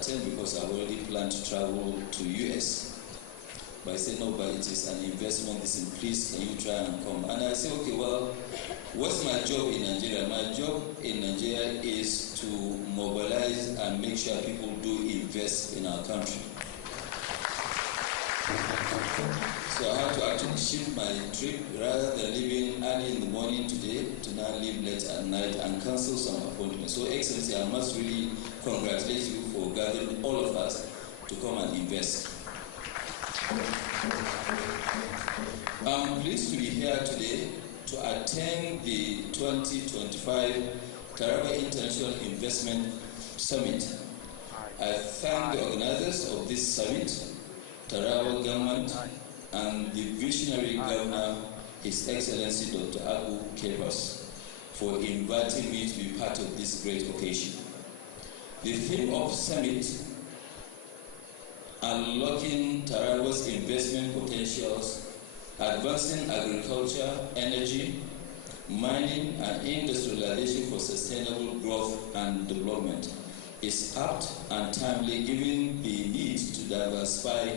attend because I've already planned to travel to US. But I said, no, but it is an investment decision. Please, can you try and come? And I said, okay, well, what's my job in Nigeria? My job in Nigeria is to mobilize and make sure people do invest in our country. So I had to actually shift my trip rather than leaving early in the morning today to now leave late at night and cancel some appointments. So, Excellency, I must really congratulate you for gathering all of us to come and invest. I'm pleased to be here today to attend the 2025 Taraba International Investment Summit. I thank the organizers of this summit, Taraba government, and the visionary governor, His Excellency Dr. Abu Kebas, for inviting me to be part of this great occasion. The theme of the summit, Unlocking Taraba's Investment Potentials, Advancing Agriculture, Energy, Mining and Industrialization for Sustainable Growth and Development, is apt and timely given the need to diversify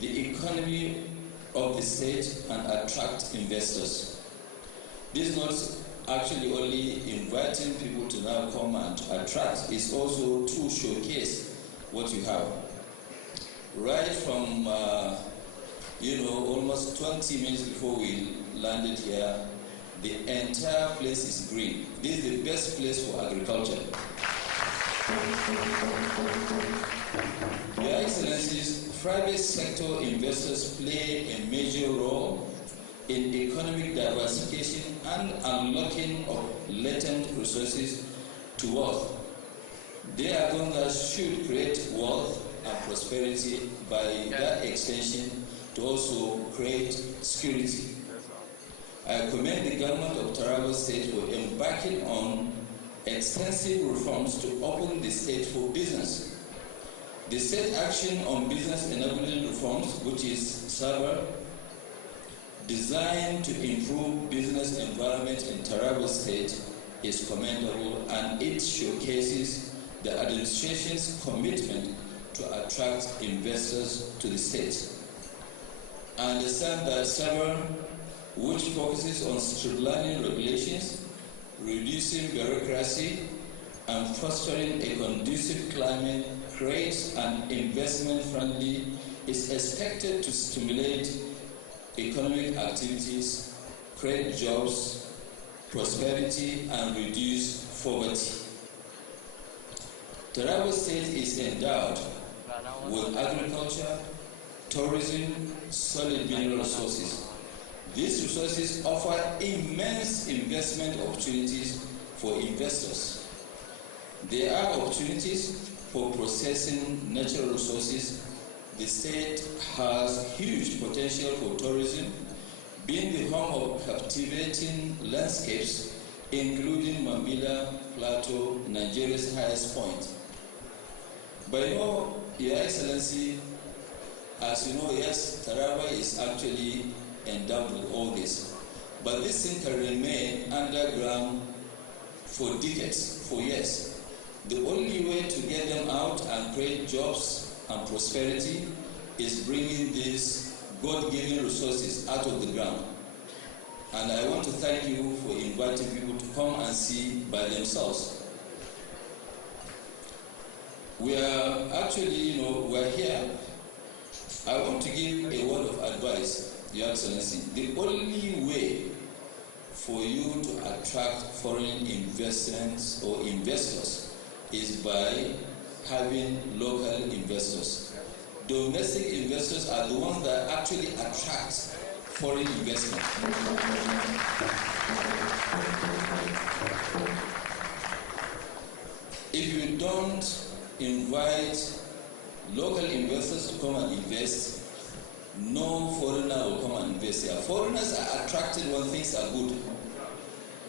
the economy of the state and attract investors. This is not actually only inviting people to now come and attract, it's also to showcase what you have. Right from, almost 20 minutes before we landed here, the entire place is green. This is the best place for agriculture. Your Excellencies, private sector investors play a major role in economic diversification and unlocking of latent resources to wealth. They are those that should create wealth and prosperity, by that extension to also create security. I commend the government of Taraba State for embarking on extensive reforms to open the state for business. The State Action on Business Enabling Reforms, which is SABR, designed to improve business environment in Taraba State, is commendable, and it showcases the administration's commitment to attract investors to the state. I understand that SABR, which focuses on streamlining regulations, reducing bureaucracy, and fostering a conducive climate, creates an investment-friendly, is expected to stimulate economic activities, create jobs, prosperity, and reduce poverty. Taraba State is endowed with agriculture, tourism, solid mineral resources. These resources offer immense investment opportunities for investors. There are opportunities for processing natural resources. The state has huge potential for tourism, being the home of captivating landscapes, including Mambila Plateau, Nigeria's highest point. But Your Excellency, as you know, yes, Taraba is actually endowed with all this. But this thing can remain underground for decades, for years. The only way to get them out and create jobs and prosperity is bringing these God-given resources out of the ground. And I want to thank you for inviting people to come and see by themselves. We are actually, we're here. I want to give a word of advice, Your Excellency. The only way for you to attract foreign investments or investors is by having local investors. Domestic investors are the ones that actually attract foreign investment. If you don't invite local investors to come and invest, no foreigner will come and invest here. Foreigners are attracted when things are good.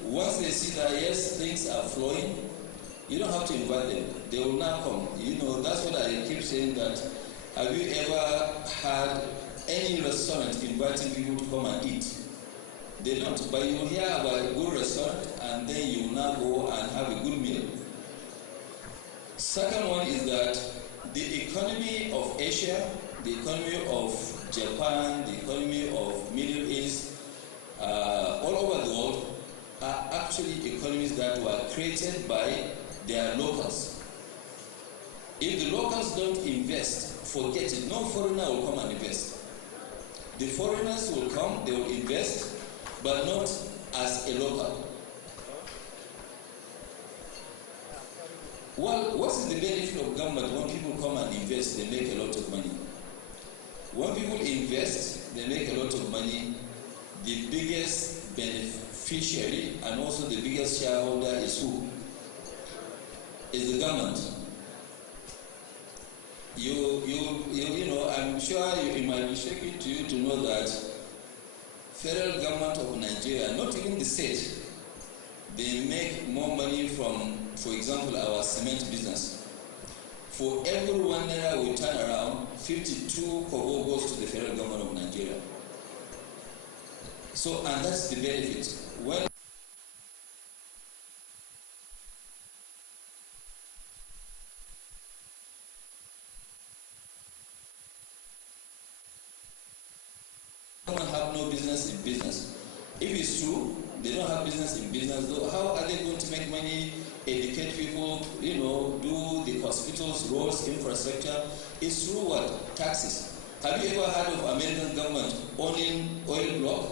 Once they see that, yes, things are flowing, you don't have to invite them. They will now come. That's what I keep saying, that have you ever had any restaurant inviting people to come and eat? They don't. But you hear about a good restaurant and then you now go and have a good meal. Second one is that the Asia, the economy of Japan, the economy of Middle East, all over the world are actually economies that were created by their locals. If the locals don't invest, forget it. No foreigner will come and invest. The foreigners will come, they will invest, but not as a local. Well, what is the benefit of government when people come and invest, they make a lot of money? When people invest, they make a lot of money. The biggest beneficiary and also the biggest shareholder is who? Is the government. You know, I'm sure it might be shocking to you to know that federal government of Nigeria, not even the state, they make more money from, for example, our cement business. For every 1 naira we turn around, 52 kobo goes to the federal government of Nigeria. So, and that's the benefit. When have no business in business. If it's true, they don't have business in business, though, how are they going to make money, educate people, you know, do the hospitals, roads, infrastructure? It's through what? Taxes. Have you ever heard of American government owning oil block?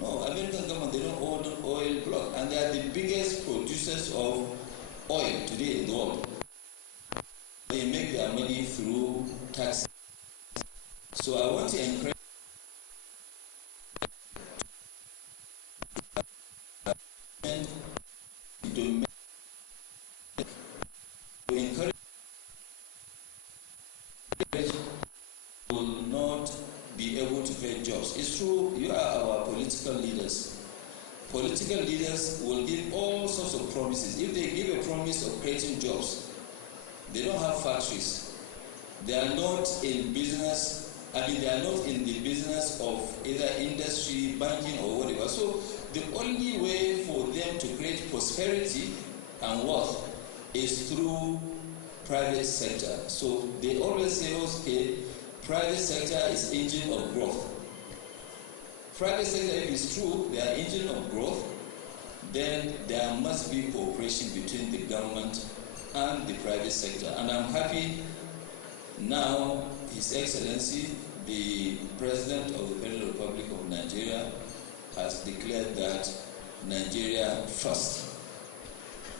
No, American government, they don't own oil block, and they are the biggest producers of oil today in the world. They make their money through taxes. So I want to encourage will not be able to create jobs. It's true, you are our political leaders. Political leaders will give all sorts of promises. If they give a promise of creating jobs, they don't have factories. They are not in business. They are not in the business of either industry, banking, or whatever. So the only way for them to create prosperity and wealth is through private sector. So they always say, okay, private sector is engine of growth. Private sector, if it's true, they are engine of growth, then there must be cooperation between the government and the private sector. And I'm happy now His Excellency, the President of the Federal Republic of Nigeria, has declared that Nigeria first.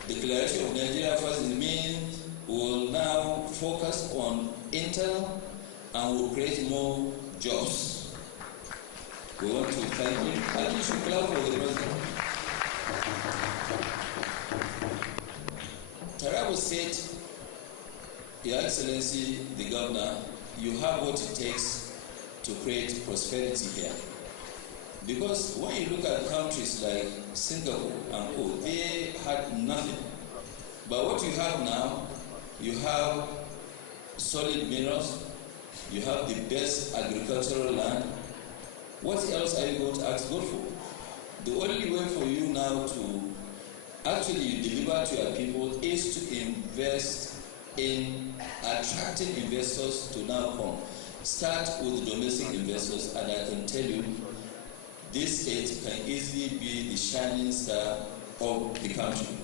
Declaration of Nigeria first means we will now focus on internal and will create more jobs. We want to thank him, and you should clap for the President. Tarabo said, Your Excellency, the Governor, you have what it takes to create prosperity here. Because when you look at countries like Singapore and Co, they had nothing. But what you have now, you have solid minerals, you have the best agricultural land. What else are you going to ask God for? The only way for you now to actually deliver to your people is to invest in attracting investors to now come. Start with the domestic investors, and I can tell you, this state can easily be the shining star of the country.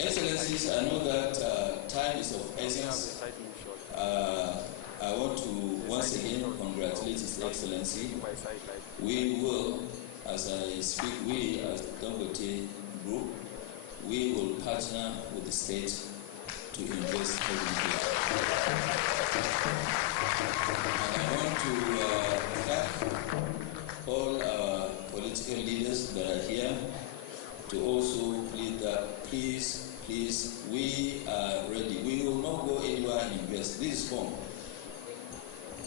Excellencies, I know that time is of essence. I want to once again congratulate His Excellency. We will, as I speak, we as the Dangote Group, we will partner with the state to invest heavily. And I want to thank all our political leaders that are here to also plead that please, we are ready. We will not go anywhere and invest. This is home.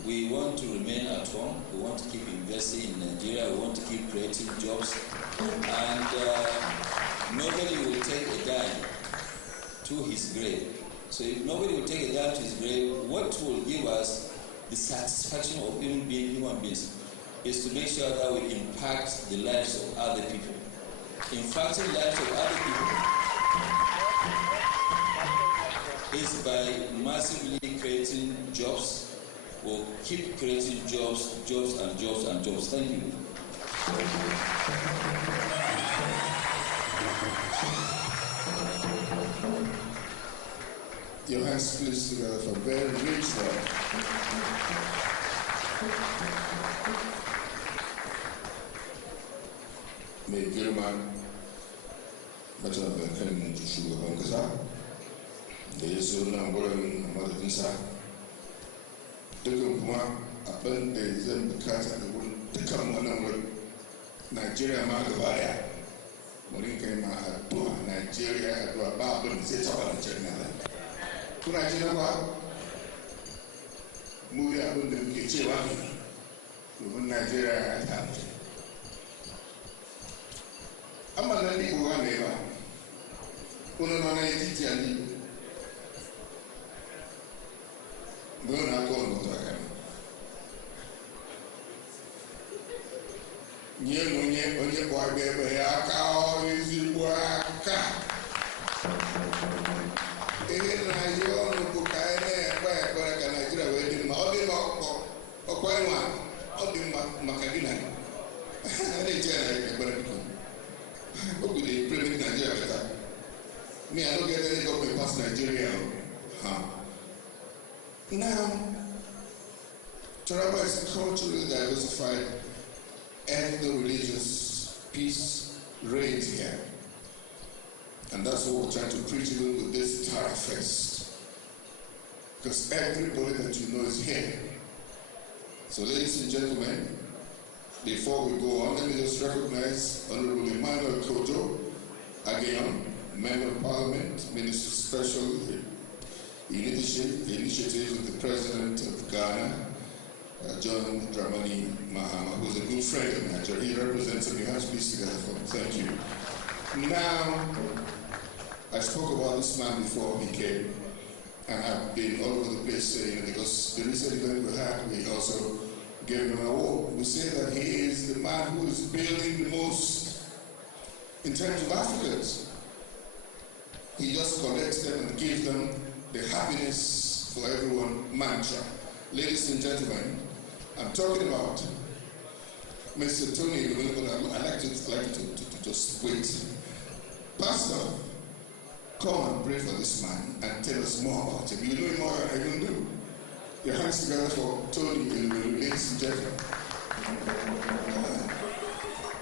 We want to remain at home. We want to keep investing in Nigeria. We want to keep creating jobs. And nobody will take a dime to his grave. So if nobody will take a dime to his grave, what will give us the satisfaction of even being human beings is to make sure that we impact the lives of other people. Impacting the lives of other people massively creating jobs, will keep creating jobs, jobs and jobs and jobs. Thank you. Your hands please together for very rich work. Mai girma mataimakan shugaban kasa da ya zo nan wurin madadinsa, dukkan kuma abin da zan bukata da wurin dukkan wannan wurin Najeriya ma gaba daya wurin kai ma addu'a Najeriya addu'a ba abin da zai taba Najeriya nan. Kuna ji na ba mu da abin da muke cewa domin Najeriya ya ta mutu. Amma nan ni kowa ne ba kuna nana yi titi a ni buyon na kowane mutu a kan nye onye kwa ebe ya kawo ezigbo aka ihe na ihe ọnụ bụ ka anyị na-ekpe ekpere ka Naịjirịa wee dị mma. Ọ dị mma ọkwa ịnwa, ọ dị mma maka gị na gị na-eji ya na ekpere biko. Hope they pray make Nigeria better. Me, I don't get any government past Nigeria. Now, Taraba is culturally diversified, ethno-religious peace reigns here. And that's what we're trying to preach even with this Tara Fest. Because everybody that you know is here. So ladies and gentlemen, before we go on, let me just recognize Honorable Emmanuel Kojo Agayon, Member of Parliament, Minister Special Initiatives with the President of Ghana, John Dramani Mahama, who's a good friend of Nigeria. He represents the United States together for him. Thank you. Now, I spoke about this man before he came, and I've been all over the place saying it because the recent event we had, we also gave him an award. We say that he is the man who is building the most in terms of Africans. He just collects them and gives them the happiness for everyone mantra. Ladies and gentlemen, I'm talking about Mr. Tony. I'd like to just wait. Pastor, come and pray for this man and tell us more about him. You know him more than I even do. Your hands together for Tony, ladies and gentlemen.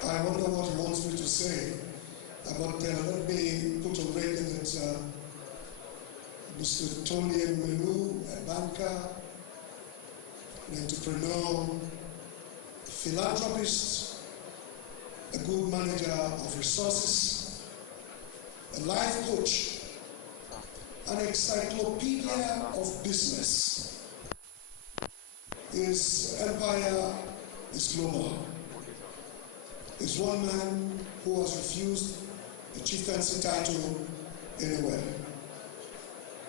I wonder what he wants me to say. But let me put on record that Mr. Tony Melu, a banker, an entrepreneur, a philanthropist, a good manager of resources, a life coach, an encyclopedia of business. His empire is global. He's one man who has refused a chieftaincy title anywhere.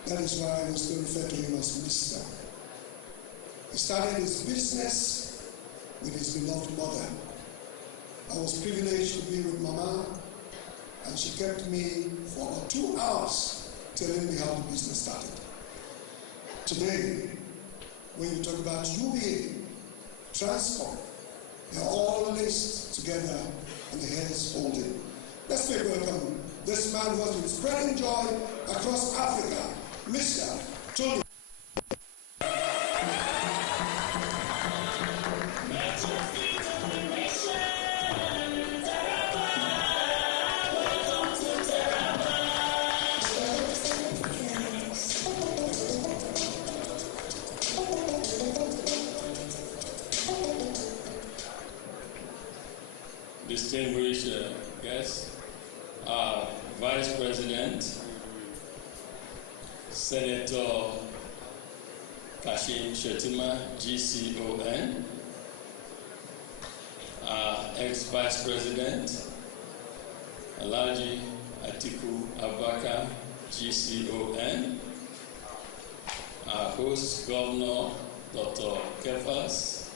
That is why I still refer to him as Mr. He started his business with his beloved mother. I was privileged to be with Mama, and she kept me for about 2 hours telling me how the business started. Today, when you talk about UBA, transport, they're all laced together and the heads holding. Let's make welcome this man who has been spreading joy across Africa, Mr. Tony. Distinguished guests, Vice President, Senator Kashim Shettima, GCON, ex-Vice President, Alhaji Atiku Abubakar, GCON, our host, Governor Dr. Kefas,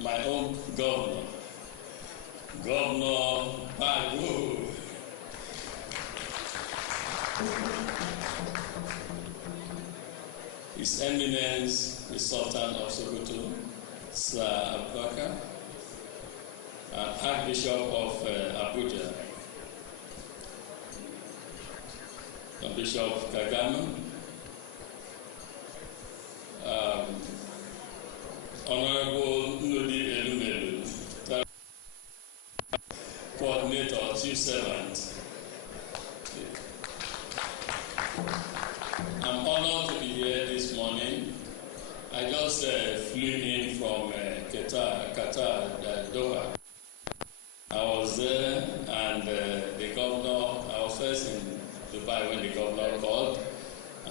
my own governor, Governor Bago, His Eminence, the Sultan of Sokoto, Sir Abubakar, Archbishop of Abuja, Bishop Kagame, Honorable Nudi Elumelu, Coordinator, Chief Servant. I'm honored to be here this morning. I just flew in from Qatar, Doha. I was there, and the governor, I was first in Dubai when the governor called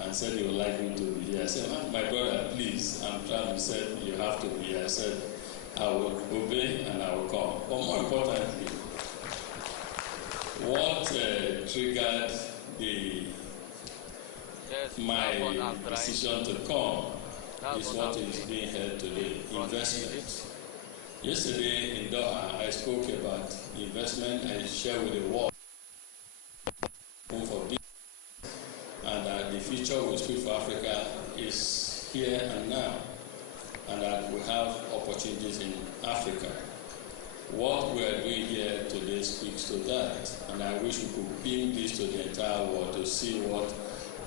and said he would like me to be here. I said, my brother, please, I'm trying to say you have to be here. I said, I will obey and I will come. But more importantly, what triggered my decision to come is what is being held today, investment. Yesterday in Doha, I spoke about investment and share with the world for business, and that the future we speak for Africa is here and now, and that we have opportunities in Africa. What we are doing here today speaks to that, and I wish we could bring this to the entire world to see what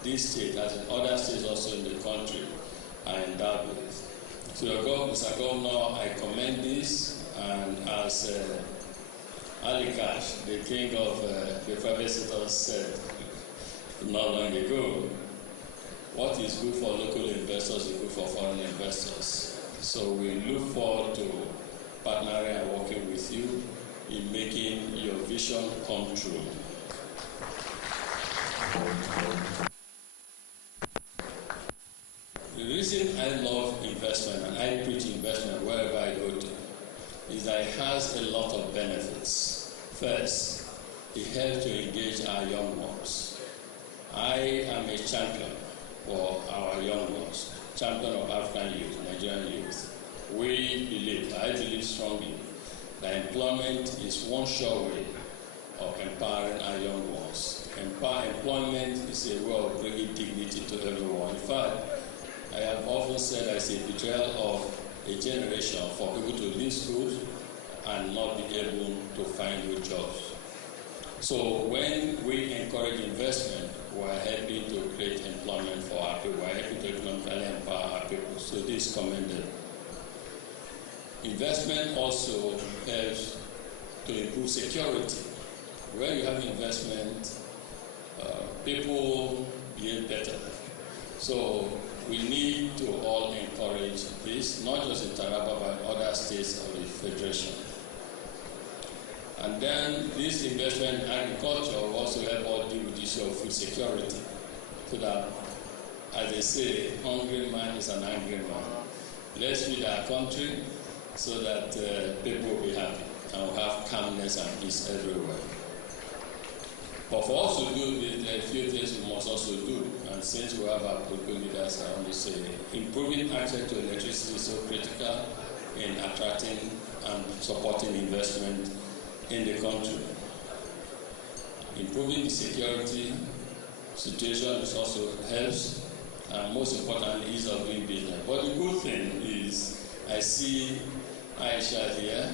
this state, as in other states also in the country, are endowed with. So, Mr. Governor, I commend this, and as Ali Cash, the king of the private sector, said not long ago, what is good for local investors is good for foreign investors. So we look forward to partnering and working with you in making your vision come true. The reason I love investment and I preach investment wherever I go to is that it has a lot of benefits. First, it helps to engage our young ones. I am a champion for our young ones, champion of African youth, Nigerian youth. I believe strongly that employment is one sure way of empowering our young ones. Employment is a way of bringing dignity to everyone. In fact, I have often said it's a betrayal of a generation for people to leave school and not be able to find good jobs. So when we encourage investment, we are helping to create employment for our people. We are helping to economically empower our people. So this is commended. Investment also helps to improve security. Where you have investment, people behave better. So we need to all encourage this, not just in Taraba, but other states of the Federation. And then this investment in agriculture will also help us deal with the issue of food security. So that, as they say, hungry man is an angry man. Let's feed our country so that people will be happy and we'll have calmness and peace everywhere. But for us to do this, there are a few things we must also do. And since we have our political leaders, I want to say, improving access to electricity is so critical in attracting and supporting investment in the country. Improving the security situation also helps, and most importantly, ease of doing business. But the good thing is, I see Aisha here.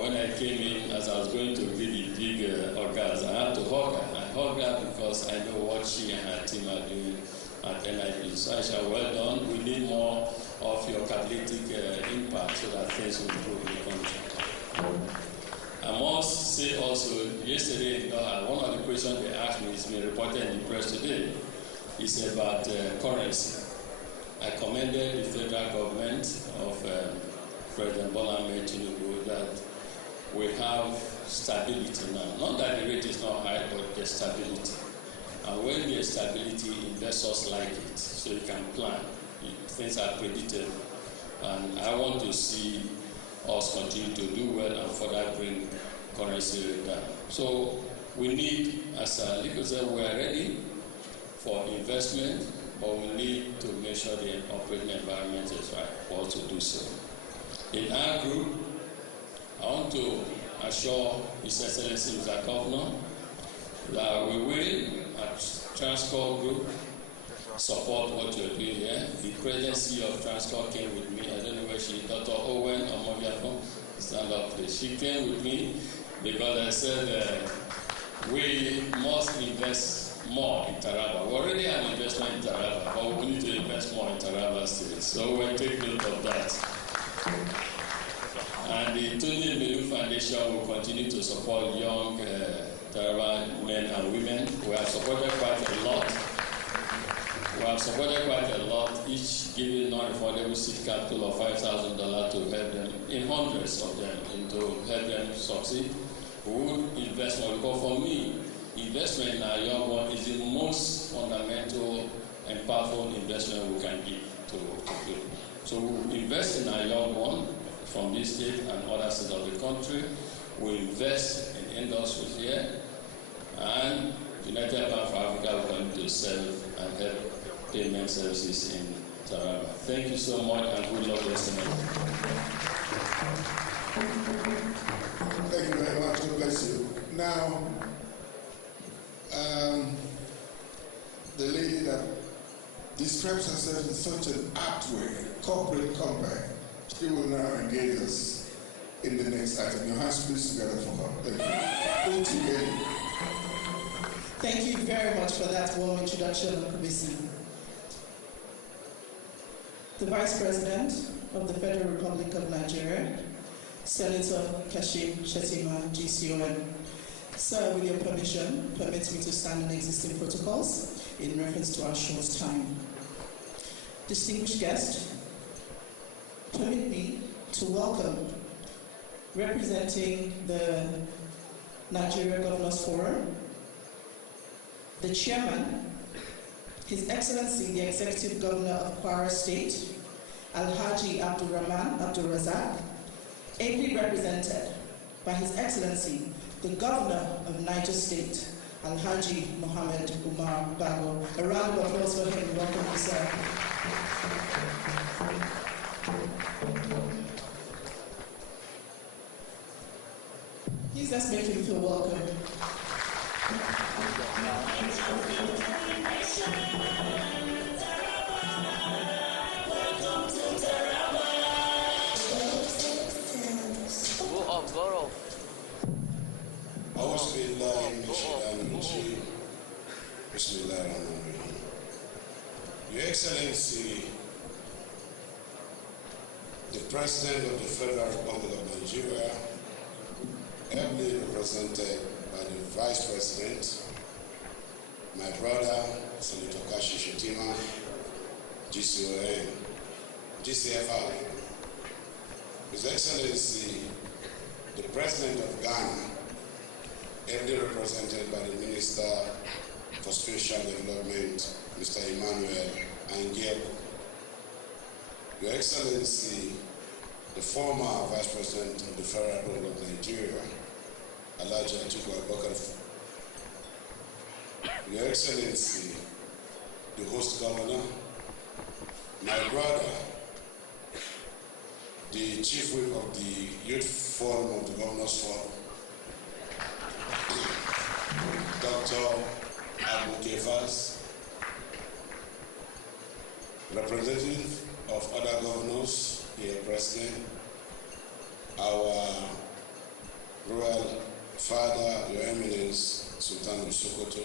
When I came in, as I was going to be the big organs, I had to hug her. I hugged her because I know what she and her team are doing at NIP. So Aisha, well done. We need more of your catalytic impact so that things will improve in the country. I must say also, yesterday, one of the questions they asked me is being reported in the press today. It's about currency. I commended the federal government of President Bola Ahmed Tinubu that we have stability now. Not that the rate is not high, but there's stability. And when there's stability, investors like it, so you can plan. Things are predictable. And I want to see us continue to do well and further bring currency rate down. So we need, as Liko said, we are ready for investment, but we need to make sure the operating environment is right for us to do so. In our group, I want to assure His Excellency Mr. Governor that we will, at Transcorp Group, support what you're doing here. The presidency of Transcorp came with me. I don't know where she, Dr. Owen or Mobiafo, stand up please. She came with me because I said we must invest more in Taraba. We already have investment in Taraba, but we need to invest more in Taraba State. So we'll take note of that. And the Tony Melu Foundation will continue to support young Taraba men and women. We have supported quite a lot. Each giving non-refundable seed capital of $5,000 to help them, in hundreds of them, and to help them succeed. We would invest more because for me, investment in our young one is the most fundamental and powerful investment we can give to people. So we invest in our young one from this state and other states of the country. We invest in industries here, and United Bank for Africa will continue to serve and help payment services in Taraba. Thank you so much, and good luck listening. Thank you very much. God bless you. Now, the lady that describes herself in such an apt way, corporate company, she will now engage us in the next item. Your hands please together for her. Thank you. Thank you very much for that warm introduction, Kubisi. The Vice President of the Federal Republic of Nigeria, Senator Kashim Shettima, GCON. Sir, with your permission, permit me to stand on existing protocols in reference to our short time. Distinguished guest, permit me to welcome, representing the Nigeria Governors Forum, the Chairman, His Excellency the Executive Governor of Kwara State, Alhaji Abdurrahman Abdurrazak, ably represented by His Excellency the Governor of Niger State, Alhaji Mohammed Umar Bago. A round of applause for him. Welcome, sir. Please let's make him feel welcome. Your Excellency, the President of the Federal Republic of Nigeria, ably represented by the Vice President, my brother, Senator Kashim Shettima, GCON, GCFR, His Excellency, the President of Ghana, ably represented by the Minister for Spatial Development, Mr. Emmanuel Angel, Your Excellency, the former Vice President of the Federal Republic of Nigeria, Alhaji Atiku Abubakar, Your Excellency, the host governor, my brother, the Chief Whip of the Youth Forum of the Governors Forum, Dr. Abu Kefas, representative of other governors here present, our royal father, Your Eminence, Sultan of Sokoto,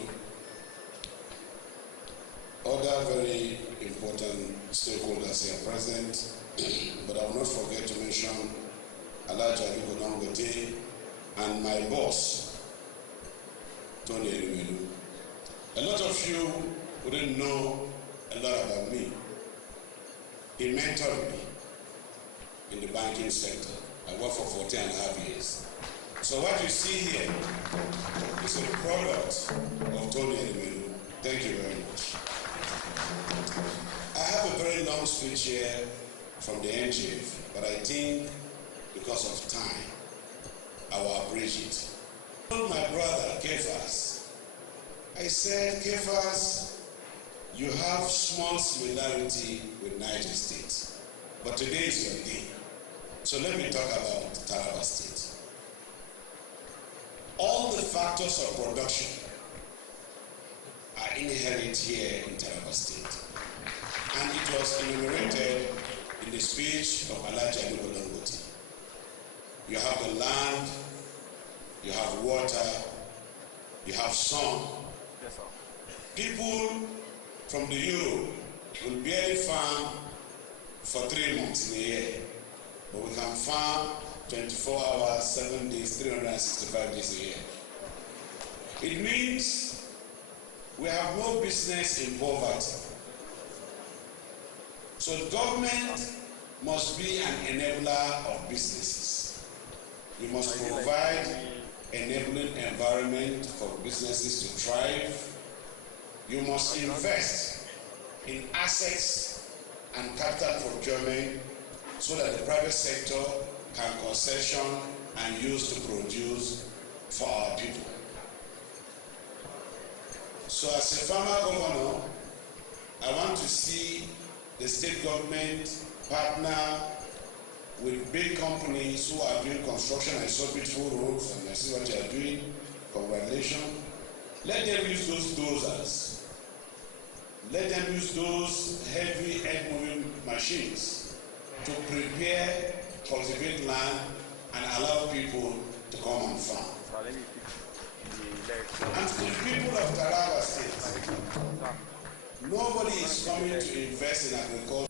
other very important stakeholders here present, but I will not forget to mention Alhaji Aliko Dangote and my boss, Tony Erimelu. A lot of you wouldn't know a lot about me. He mentored me in the banking sector. I worked for 14 and a half years. So what you see here is a product of Tony Erimelu. Thank you very much. I have a very long speech here from the NGF, but I think because of time, I will abridge it. I told my brother, Kefas, I said, Kefas, you have small similarity with Niger State, but today is your day. So let me talk about Taraba State. All the factors of production are inherit here in Taraba State. And it was enumerated in the speech of Alhaji Aliko Dangote. You have the land, you have water, you have sun. Yes, sir. People from the Europe will barely farm for 3 months in a year, but we can farm 24 hours, 7 days, 365 days a year. It means we have no business in poverty. So the government must be an enabler of businesses. We must provide enabling environment for businesses to thrive. You must invest in assets and capital procurement so that the private sector can concession and use to produce for our people. So as a former governor, I want to see the state government partner with big companies who are doing construction. I saw beautiful roads and I see what they are doing. Congratulations. Let them use those dozers. Let them use those heavy earth-moving machines to prepare, cultivate land, and allow people to come and farm. And to the people of Taraba State, nobody is coming to invest in agriculture.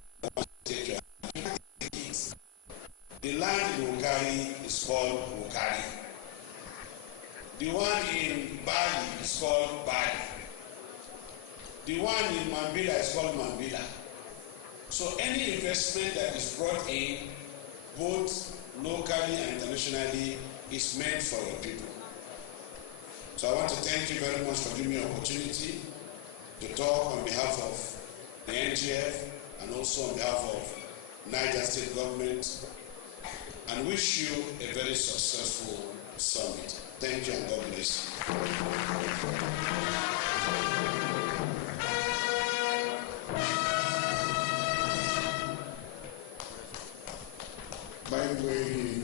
The land in Wukari is called Wukari. The one in Bali is called Bali. The one in Mambila is called Mambila. So any investment that is brought in, both locally and internationally, is meant for your people. So I want to thank you very much for giving me an opportunity to talk on behalf of the NGF and also on behalf of Niger State government, and wish you a very successful summit. Thank you and God bless you. By the way, he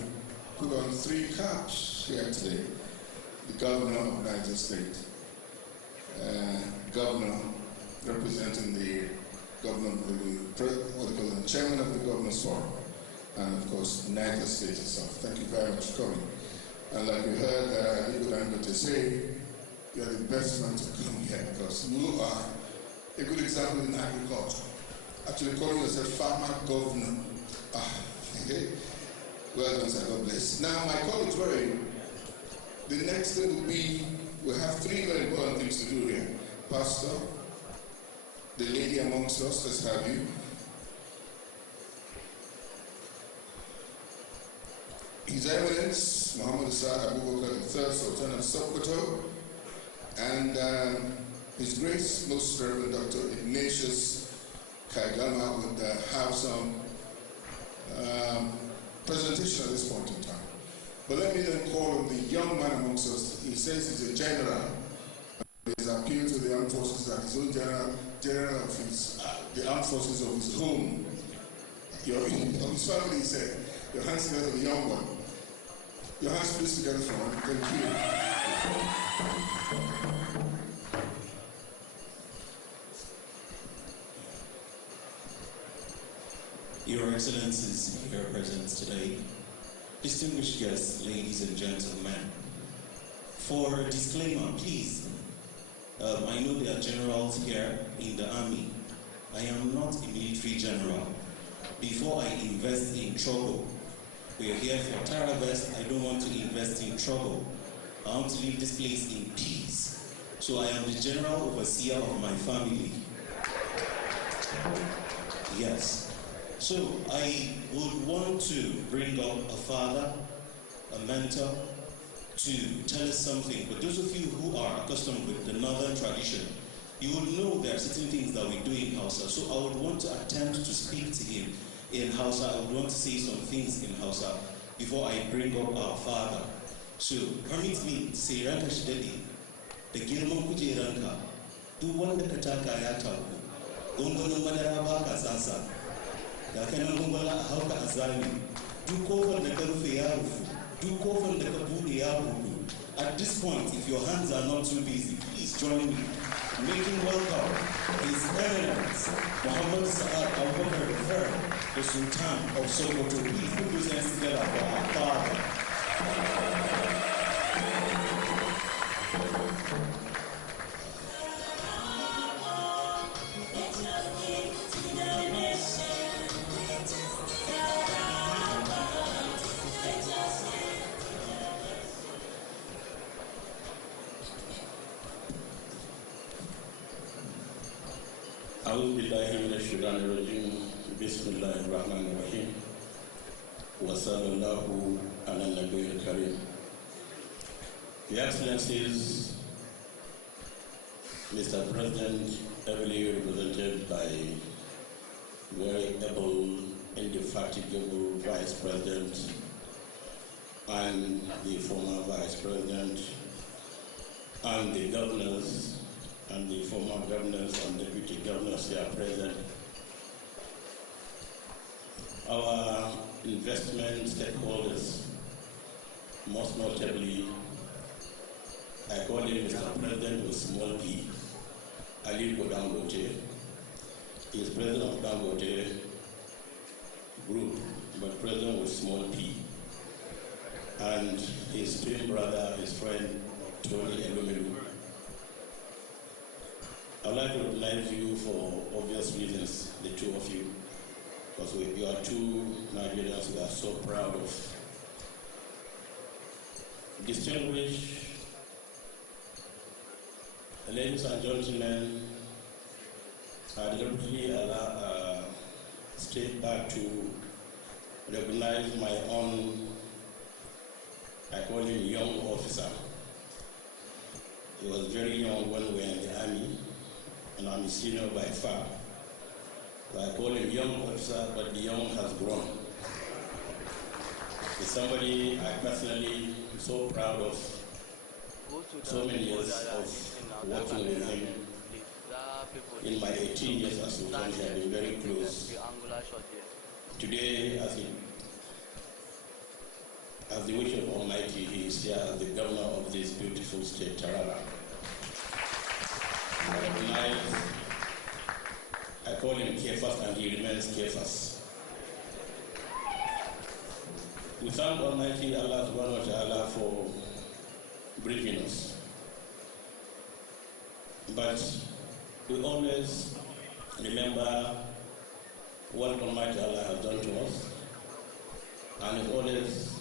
put on 3 caps here today. The governor of Niger State, governor representing the governor, the chairman of the Governors Forum, and of course Niger State itself. Thank you very much for coming. And like we heard Aliko Dangote say, you are the best man to come here because you are a good example in agriculture. Actually calling yourself farmer governor. Well done, sir. God bless. Now, my colleagues, where are you? The next thing will be, we have 3 very important things to do here. Pastor, the lady amongst us, let's have you. His Eminence, Muhammad Saad Abubakar III, Sultan of Sokoto, and His Grace, Most Reverend Dr. Ignatius Kaigama would have some presentation at this point in time. But let me then call on the young man amongst us. He says he's a general. He's appealed to the armed forces and his own general of his, the armed forces of his home. Of his family, he said. Your hands together for the young one. Your hands please together for him. Thank you. Your Excellencies here present today, distinguished guests, ladies and gentlemen. For a disclaimer, please, I know there are generals here in the army. I am not a military general. Before I invest in trouble, we are here for Taravest. I don't want to invest in trouble. I want to leave this place in peace. So I am the general overseer of my family. Yes. So I would want to bring up a father, a mentor, to tell us something. But those of you who are accustomed with the northern tradition, you will know there are certain things that we do in Hausa. So I would want to attempt to speak to him in Hausa. I would want to say some things in Hausa before I bring up our father. So permit me to say, Ranka Shidadi, the girman kujeranka, duk wanda ka taka ya taku, gungunin madara ba ka sasa, da kanan gungula a hauka a zami, duk kofar da ka rufe ya rufu, duk kofar da ka bude ya budu. At this point, if your hands are not too busy, please join me. making welcome His Eminence Muhammad Sa'ad Abubakar III, the Sultan of Sokoto. Please put those hands together for our father. أعوذ بالله من الشيطان الرجيم بسم الله الرحمن الرحيم وصلى الله على النبي الكريم. Your Excellencies, Mr. President, ably represented by very able, indefatigable Vice President and the former Vice President and the governors and the former governors and deputy governors here present, our investment stakeholders, most notably, I call him Mr. President with small p, Aliko Dangote. He is president of Dangote Group, but president with small p. And his twin brother, his friend, Tony Elomelu. I'd like to recognize you for obvious reasons, the two of you, because you are two Nigerians we are so proud of. Distinguished ladies and gentlemen, I deliberately stayed back to recognize my own, I call him young officer. He was very young when we were in the army, and I'm a senior by far. So I call him young officer, but the young has grown. He's somebody I personally am so proud of. So many years of working with him. In my 18 years as Sultan, we have been very close. Today, as the wish of Almighty, he is here as the governor of this beautiful state, Taraba. I call him Kefas, and he remains Kefas. We thank Almighty Allah subhanahu wa ta'ala for bringing us. But we always remember what Almighty Allah has done to us, and He's always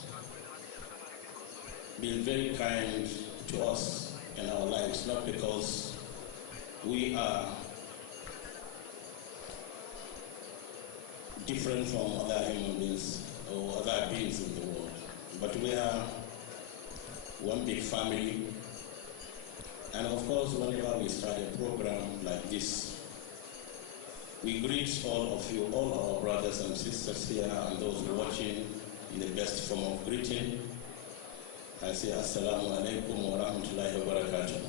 been very kind to us in our lives, not because we are different from other human beings or other beings in the world, but we are one big family. And of course, whenever we start a program like this, we greet all of you, all our brothers and sisters here and those watching in the best form of greeting. I say Assalamu alaikum wa rahmatullahi wa barakatuh.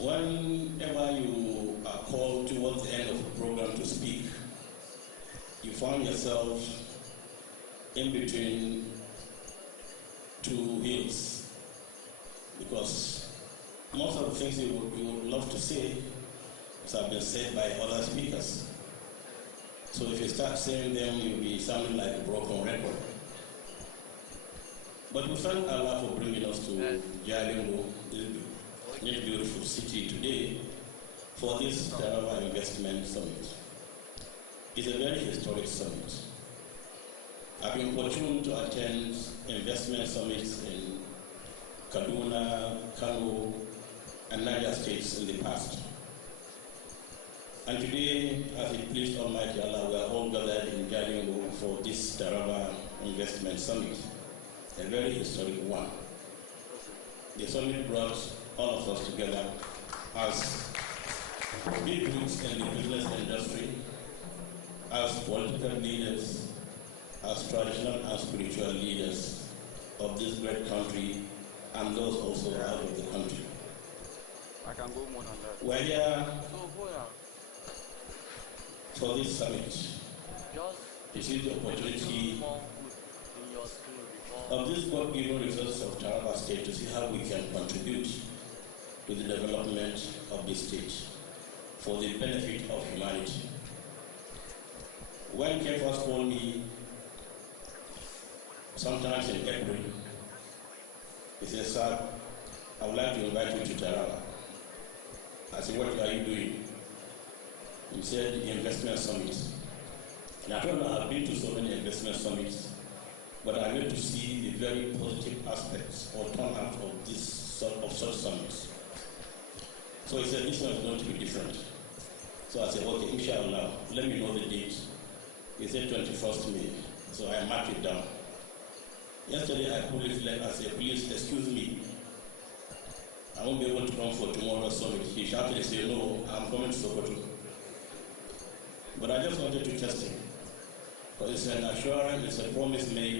Whenever you are called towards the end of the program to speak, you find yourself in between two hills, because most of the things you would love to say have been said by other speakers. So if you start saying them, you'll be sounding like a broken record. But we thank Allah for bringing us to Jalingo, this beautiful city today, for this Taraba Investment Summit. It's a very historic summit. I've been fortunate to attend investment summits in Kaduna, Kano, and Niger states in the past. And today, as it pleased Almighty Allah, we are all gathered in Jalingo for this Taraba Investment Summit, a very historic one. The summit brought all of us together as big roots in the business industry, as political leaders, as traditional and spiritual leaders of this great country, and those also out of the country. We're here for this summit. This is the opportunity of this God-given resources of Taraba State to see how we can contribute to the development of the state for the benefit of humanity. When Ken first called me, sometimes in April, he said, "Sir, I would like to invite you to Taraba." I said, "What are you doing?" He said, "The investment summit." And I told him I've been to so many investment summits, but I need to see the very positive aspects or turnout of such summits. So he said, "This one is going to be different." So I said, "Okay, inshallah, let me know the date." He said 21st May. So I marked it down. Yesterday I pulled his leg. I said, "Please excuse me. I won't be able to come for tomorrow's summit." He shouted and said, "No, I'm coming to Sokoto." But I just wanted to test him. Because it's an assurance, it's a promise made